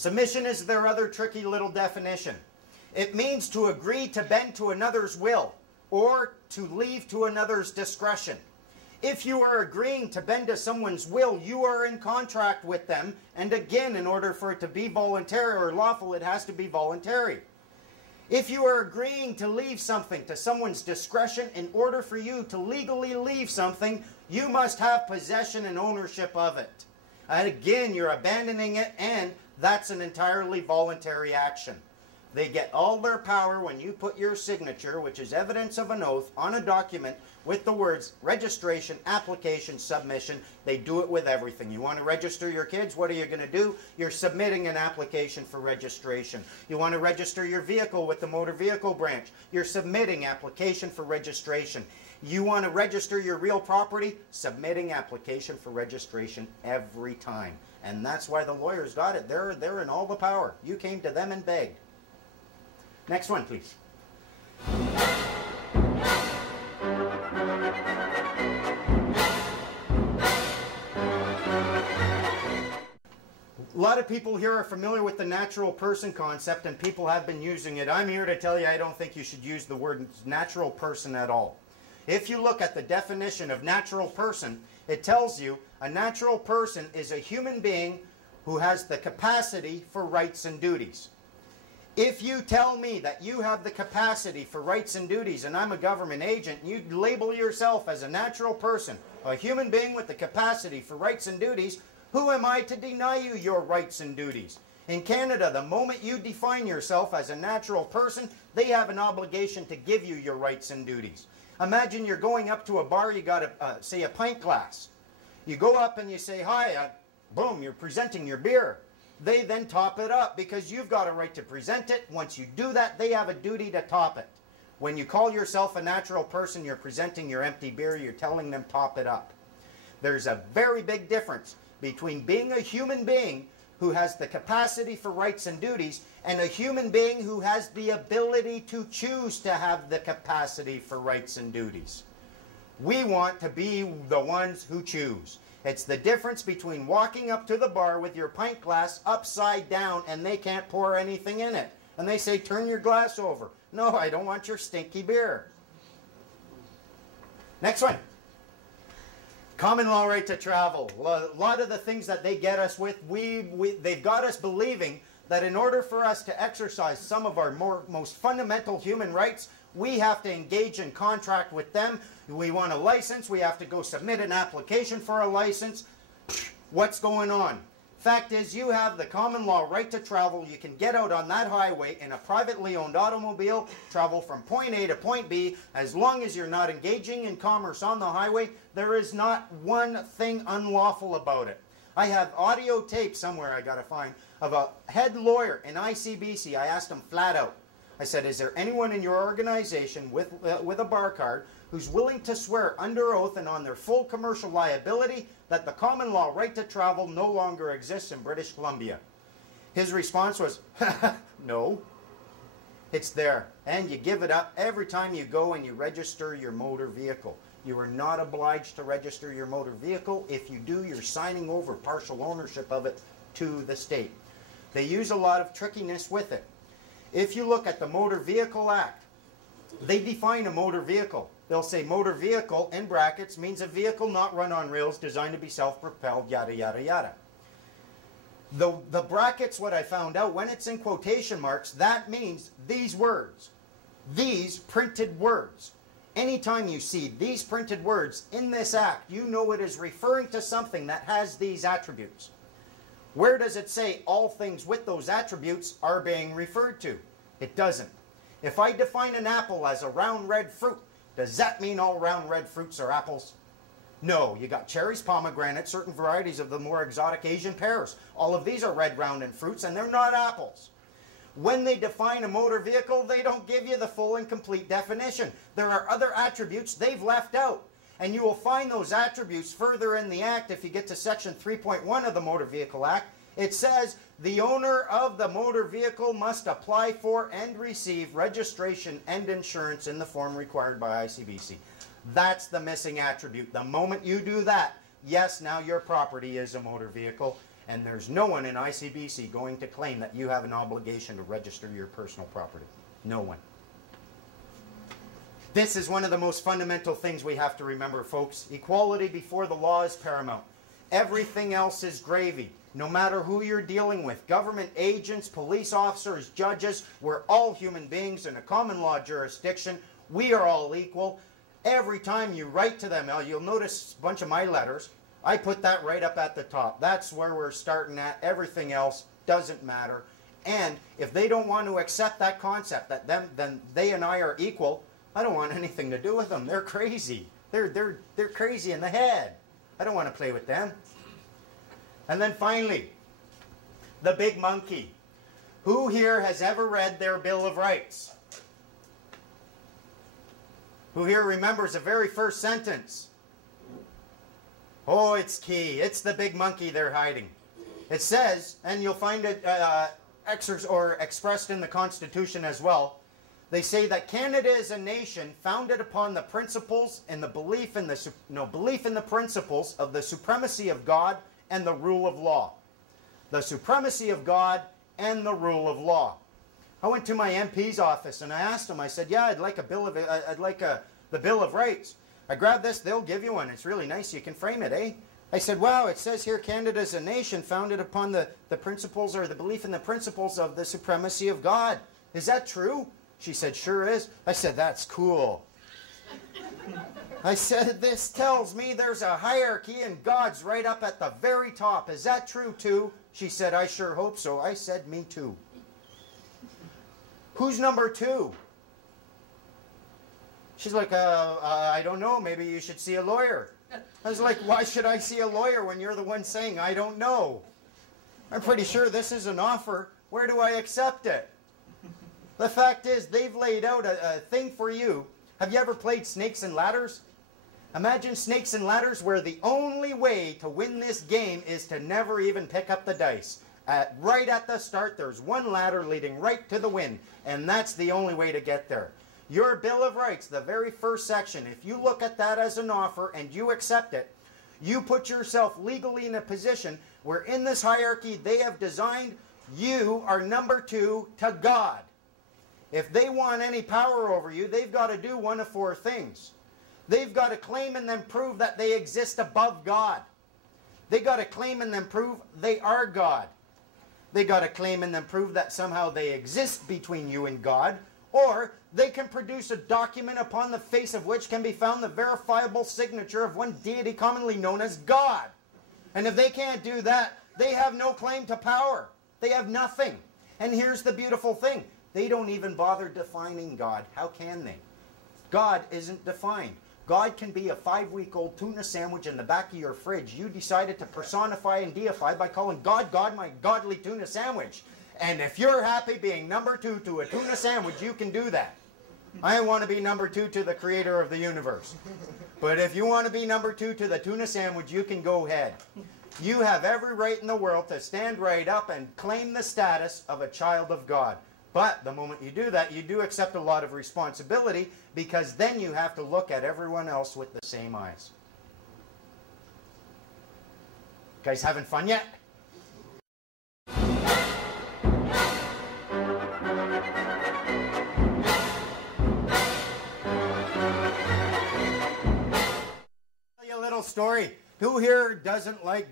Submission is their other tricky little definition. It means to agree to bend to another's will or to leave to another's discretion. If you are agreeing to bend to someone's will, you are in contract with them. And again, in order for it to be voluntary or lawful, it has to be voluntary. If you are agreeing to leave something to someone's discretion, in order for you to legally leave something, you must have possession and ownership of it. And again, you're abandoning it, and that's an entirely voluntary action. They get all their power when you put your signature, which is evidence of an oath, on a document with the words registration, application, submission. They do it with everything. You want to register your kids? What are you going to do? You're submitting an application for registration. You want to register your vehicle with the motor vehicle branch? You're submitting application for registration. You want to register your real property? Submitting application for registration every time. And that's why the lawyers got it. They're in all the power. You came to them and begged. Next one, please. A lot of people here are familiar with the natural person concept, and people have been using it. I'm here to tell you I don't think you should use the word natural person at all. If you look at the definition of natural person, it tells you a natural person is a human being who has the capacity for rights and duties. If you tell me that you have the capacity for rights and duties and I'm a government agent, and you label yourself as a natural person, a human being with the capacity for rights and duties, who am I to deny you your rights and duties? In Canada, the moment you define yourself as a natural person, they have an obligation to give you your rights and duties. Imagine you're going up to a bar, you got say a pint glass. You go up and you say, hi, boom, you're presenting your beer. They then top it up because you've got a right to present it. Once you do that, they have a duty to top it. When you call yourself a natural person, you're presenting your empty beer, you're telling them top it up. There's a very big difference between being a human being who has the capacity for rights and duties and a human being who has the ability to choose to have the capacity for rights and duties. We want to be the ones who choose. It's the difference between walking up to the bar with your pint glass upside down and they can't pour anything in it. And they say, turn your glass over. No, I don't want your stinky beer. Next one. Common law right to travel. A lot of the things that they get us with, they've got us believing that in order for us to exercise some of our most fundamental human rights, we have to engage in contract with them. We want a license. We have to go submit an application for a license. What's going on? Fact is, you have the common law right to travel. You can get out on that highway in a privately owned automobile, travel from point A to point B. As long as you're not engaging in commerce on the highway, there is not one thing unlawful about it. I have audio tape somewhere I got to find of a head lawyer in ICBC. I asked him flat out. I said, is there anyone in your organization with a bar card who's willing to swear under oath and on their full commercial liability that the common law right to travel no longer exists in British Columbia? His response was, no. It's there. And you give it up every time you go and you register your motor vehicle. You are not obliged to register your motor vehicle. If you do, you're signing over partial ownership of it to the state. They use a lot of trickiness with it. If you look at the Motor Vehicle Act, they define a motor vehicle. They'll say motor vehicle, in brackets, means a vehicle not run on rails, designed to be self-propelled, yada, yada, yada. The brackets, what I found out, when it's in quotation marks, that means these words, these printed words. Anytime you see these printed words in this act, you know it is referring to something that has these attributes. Where does it say all things with those attributes are being referred to? It doesn't. If I define an apple as a round red fruit, does that mean all round red fruits are apples? No, you got cherries, pomegranates, certain varieties of the more exotic Asian pears. All of these are red rounded fruits and they're not apples. When they define a motor vehicle, they don't give you the full and complete definition. There are other attributes they've left out. And you will find those attributes further in the Act. If you get to Section 3.1 of the Motor Vehicle Act, it says the owner of the motor vehicle must apply for and receive registration and insurance in the form required by ICBC. That's the missing attribute. The moment you do that, yes, now your property is a motor vehicle. And there's no one in ICBC going to claim that you have an obligation to register your personal property. No one. This is one of the most fundamental things we have to remember, folks. Equality before the law is paramount. Everything else is gravy. No matter who you're dealing with, government agents, police officers, judges, we're all human beings in a common law jurisdiction. We are all equal. Every time you write to them, you'll notice a bunch of my letters, I put that right up at the top. That's where we're starting at. Everything else doesn't matter. And if they don't want to accept that concept, that then they and I are equal, I don't want anything to do with them. They're crazy. They're crazy in the head. I don't want to play with them. And then finally, the big monkey. Who here has ever read their Bill of Rights? Who here remembers the very first sentence? Oh, it's key. It's the big monkey they're hiding. It says, and you'll find it expressed in the Constitution as well, they say that Canada is a nation founded upon the principles and the belief in the principles of the supremacy of God and the rule of law. The supremacy of God and the rule of law. I went to my MP's office and I asked him, I said, yeah, I'd like the Bill of Rights. I grabbed this, they'll give you one. It's really nice, you can frame it, eh? I said, wow, it says here Canada is a nation founded upon the principles or the belief in the principles of the supremacy of God. Is that true? She said, sure is. I said, that's cool. I said, this tells me there's a hierarchy and God's right up at the very top. Is that true too? She said, I sure hope so. I said, me too. Who's number two? She's like, I don't know. Maybe you should see a lawyer. I was like, why should I see a lawyer when you're the one saying, I don't know? I'm pretty sure this is an offer. Where do I accept it? The fact is, they've laid out a thing for you. Have you ever played Snakes and Ladders? Imagine Snakes and Ladders where the only way to win this game is to never even pick up the dice. Right at the start, there's one ladder leading right to the win, and that's the only way to get there. Your Bill of Rights, the very first section, if you look at that as an offer and you accept it, you put yourself legally in a position where in this hierarchy they have designed you are number two to God. If they want any power over you, they've got to do one of four things. They've got to claim and then prove that they exist above God. They've got to claim and then prove they are God. They got to claim and then prove that somehow they exist between you and God. Or they can produce a document upon the face of which can be found the verifiable signature of one deity commonly known as God. And if they can't do that, they have no claim to power. They have nothing. And here's the beautiful thing. They don't even bother defining God. How can they? God isn't defined. God can be a 5-week-old tuna sandwich in the back of your fridge. You decided to personify and deify by calling God, God, my godly tuna sandwich. And if you're happy being number two to a tuna sandwich, you can do that. I want to be number two to the creator of the universe. But if you want to be number two to the tuna sandwich, you can go ahead. You have every right in the world to stand right up and claim the status of a child of God. But the moment you do that, you do accept a lot of responsibility, because then you have to look at everyone else with the same eyes. Guys having fun yet? Tell you a little story. Who here doesn't like